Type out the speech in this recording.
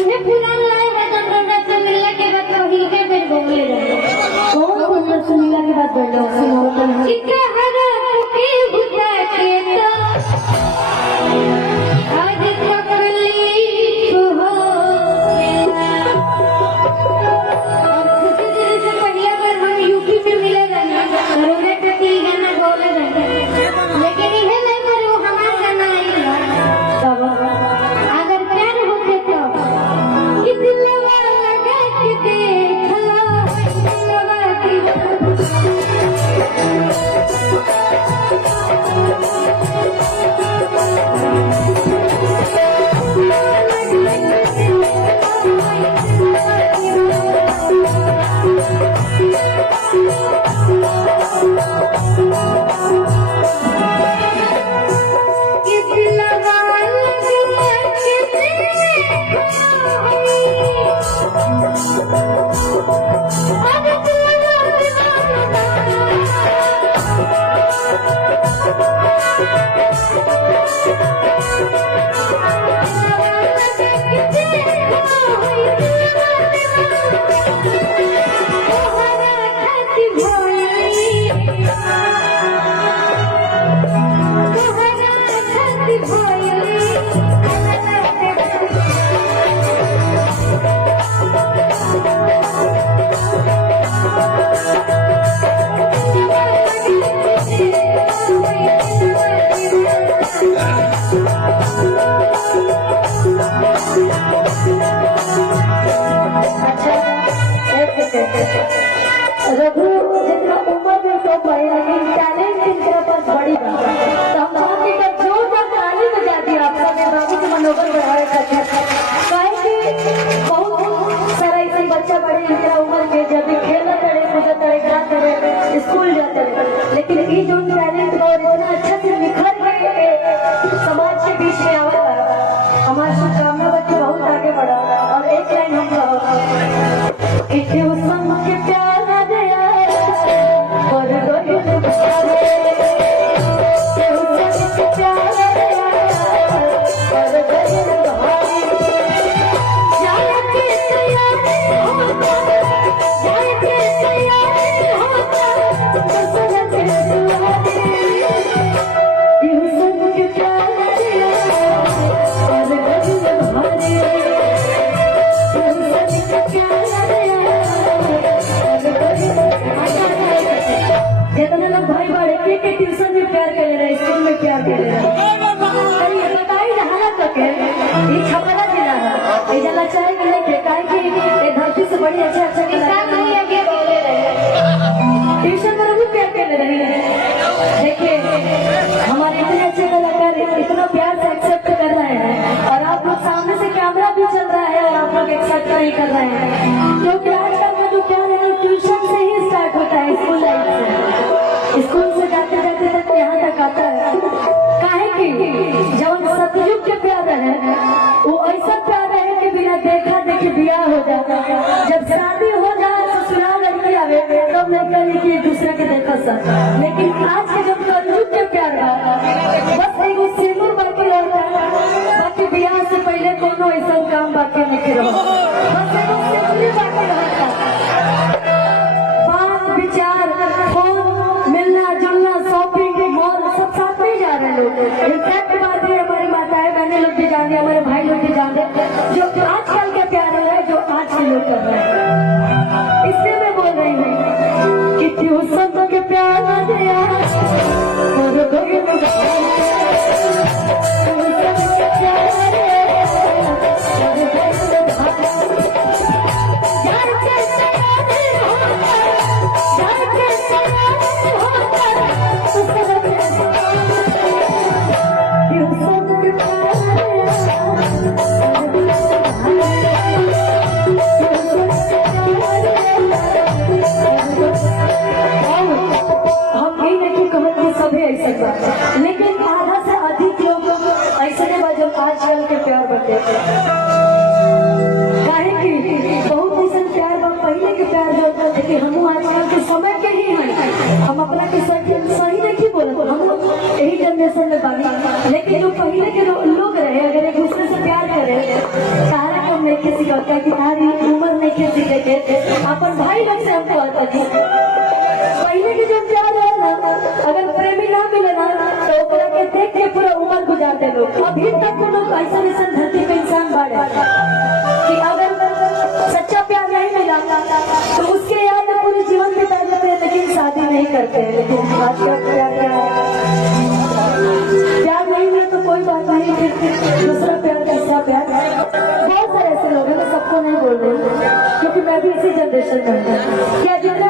उन्हें फुलान लाए हैं तो हमरा से मिलने के बाद तो ही के फिर बोले रहे कौन तुमने सुनीला की बात बोल रहे हो? सुनाओ तो। चिका हरा के बुता के तो आज तकलीफ हो से पहले बार हम यूपी में मिले रहे रोने पे तीन गाना बोले रहे लेकिन इन्हें नहीं करो हमारा गाना आएगा अगर प्यार होते तो कि दिलवा लगा के देखा दिलवा की रघु जितना उम्र भी तो बड़ी लेकिन टैलेंट इनके पास बड़ी बात तो हम चाहते हैं कि जोरदार ताली बजा दिया आप सब बाबू के मनोबल बढ़ाए खातिर काहे कि बहुत सारा ऐसे बच्चा बड़े इनका उम्र के जब भी खेलना करे कूदा करे गाना करे स्कूल जाते हैं लेकिन ये जो टैलेंट और इतना अच्छा से निखर के समाज के बीच में आवा हमारा शुभकामना बच्चे बहुत आगे बढ़ा और एक लाइन हम इतने संग के प्यार दया और गोविंद प्यारे प्यार दया और गोविंद भाई जाने के तैयार होता जाने के तैयार होता कसरत दुआरे ये संग के प्यार दया और गोविंद भाई जितने लोग भाई बड़े के ट्यूशन में प्यार कर रहे स्कूल में प्यार कर रहे ये बताई रहा तक ये छपरा जिला है ये जला चाहे कि नहीं काहे कि ये धरती से बड़ी अच्छा अच्छा किसान नहीं आगे बोले रहे ट्यूशन में भी प्यार कर रहे हैं देखिए हमारे इतने अच्छे कलाकार इतना प्यार से एक्सेप्ट कर रहे हैं और आप लोग सामने से कैमरा भी चल रहा है और आप लोग एक्सेप्ट नहीं कर रहे हैं क्योंकि आजकल का जो प्यार है ट्यूशन से ही स्टार्ट होता है स्कूल लाइफ से स्कूल से जाते जाते तक यहाँ तक आता है काहे कि जब सतयुग के प्यार है वो ऐसा प्यार है कि बिना देखा देखे ब्याह हो जाता है जब शादी हो जाए ससुराल लड़की आवे तब नहीं करी कि एक दूसरे के देखा सब लेकिन आज के जब कलयुग के प्यार बस एक सिंदूर बाकी रहता है बाकी ब्याह से पहले कोनो ऐसा काम बाकी नहीं रहो बस एक सिंदूर बाकी रहता बात विचार फोन मिलना जुलना शॉपिंग मॉल सब साथ में जा रहे लोग इनफैक्ट बात है हमारी माताएं बहनें लोग भी जान रहे हमारे भाई लोग भी जान रहे जो आजकल का प्यार हो रहा है जो आज के लोग कर रहे हैं इसलिए मैं बोल रही हूँ कि ट्यूशन के प्यार दिया नहीं के सिखा क्या कि तारी उम्र नहीं के सीखे के अपन भाई लोग से हमको आता थी पहले के जब प्यार है ना अगर प्रेमी ना मिले ना तो ओकरा के देख के पूरा उम्र गुजारते लोग अभी तक वो लोग ऐसा ऐसा धरती पे इंसान बाढ़ कि अगर सच्चा प्यार नहीं मिला तो उसके याद में पूरे जीवन बिता देते हैं लेकिन शादी नहीं करते लेकिन आज का प्यार क्या है प्यार नहीं मिला तो कोई बात नहीं फिर दूसरा प्यार तीसरा प्यार बहुत सारे ऐसे लोग हैं मैं सबको नहीं बोल रही क्योंकि मैं भी इसी जनरेशन में हूँ क्या जितने